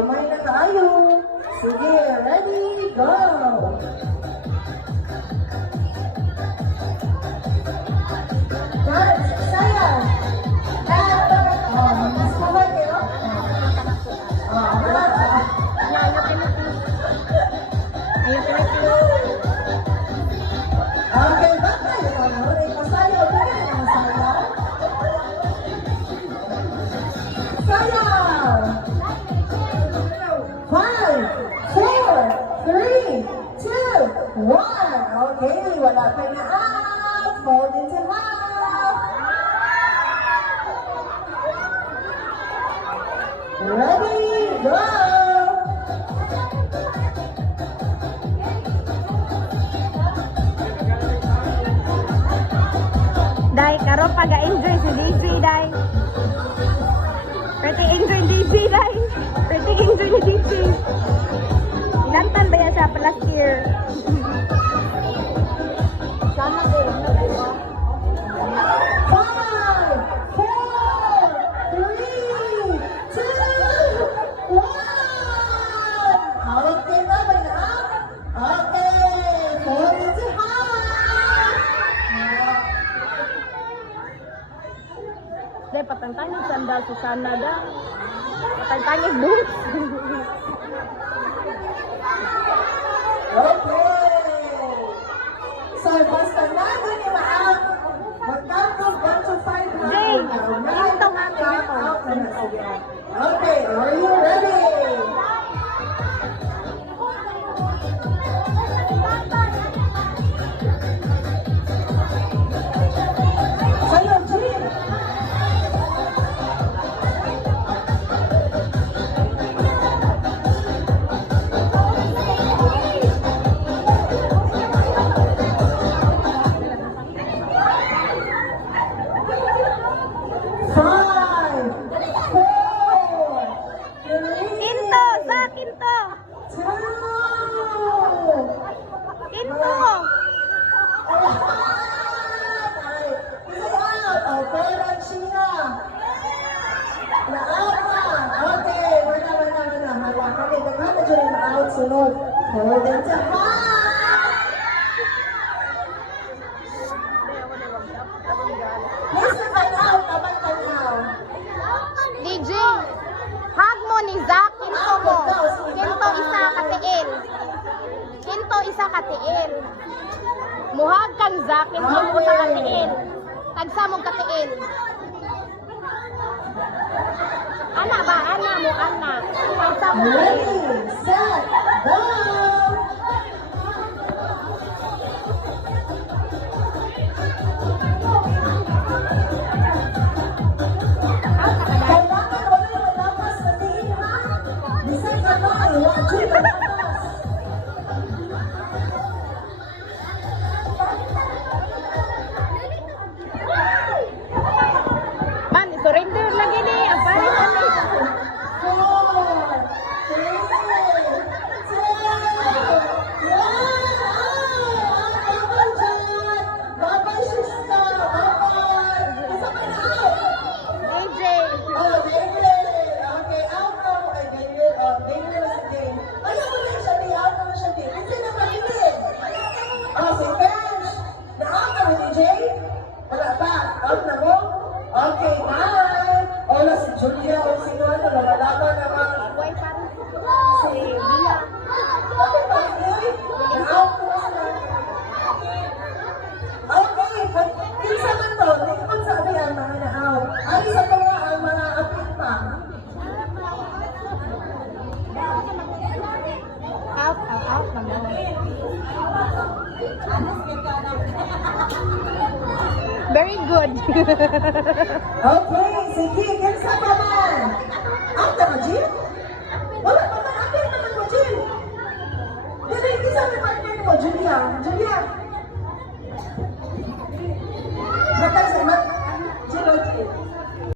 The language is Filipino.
gamay na tayo. Sige, ready, go! Guys, saya! Mas mabay kayo? Okay, bakit? Masayaw, bakit na masayaw? Sayaw! 5, 4, 3, 2, 1. Okay, wala pa na out. Fold into half. Ready, go! Dai, karon pag-enjoy si DJ, Dai. Pwede enjoy DJ, Dai. Pwede enjoy ni DJ. Ilantan ba yan sa last year? Sana ko. 5, 4, 3, 2, 1. Okay na ba na? Okay, fold into half. Dai, patang-tangig sandal si Sana, da. Patang-tangig boots. Okay. So, basta na ba ni Maang? Mag-count of 1 to 5 na. Jay, Now, ito nga, count ito. out na na. Okay, are you ready? Sayo, Jim! Five, four, Kinto, sa kinto. two, Kinto. Okay, China. Na-out na. Okay, wala. Hawakan ni Dagan na dyan na-out. Sunod. Hold it to half. Listen, out. Abang tanaw. DJ, hug mo ni Zach, kinto mo. Kinto isa katiil. Kinto isa katiil. Muhag kang Zach, kinto mo sa katiil. Tagsa mong katiil. Ana ba? Ana mo, ana. Tagsa mo katiil. Ready, set, go! Kailangan wala naman lapas sa tingin ha? Bisan ka ba? Iwan ko yung lapas. Man, surrender lagi ni. Ang pare mo ni. 4, 3, 2, 1. Babay sister! Babay! Isa pa na out! DJ. Oh, David! Okay, out na ako kay David. Oh, David was the game. Ayaw mo na siya, di out na siya, di. Kasi na David! Oh, si Bench! Na-out na mo, DJ? Wala pa. Out na mo? Okay, bye! Ola, si Julia o si Noel, lumalaban naman. Boy, parang si Bia. Okay, pag-iwi. Na-out na sila. Okay, kinsa man to, lingkod sa abi ang mga na-out. Ay, sa mga ang mga apit pa. Out naman. Very good. Okay, sige, kinsa pa man? Out na ka, Jim?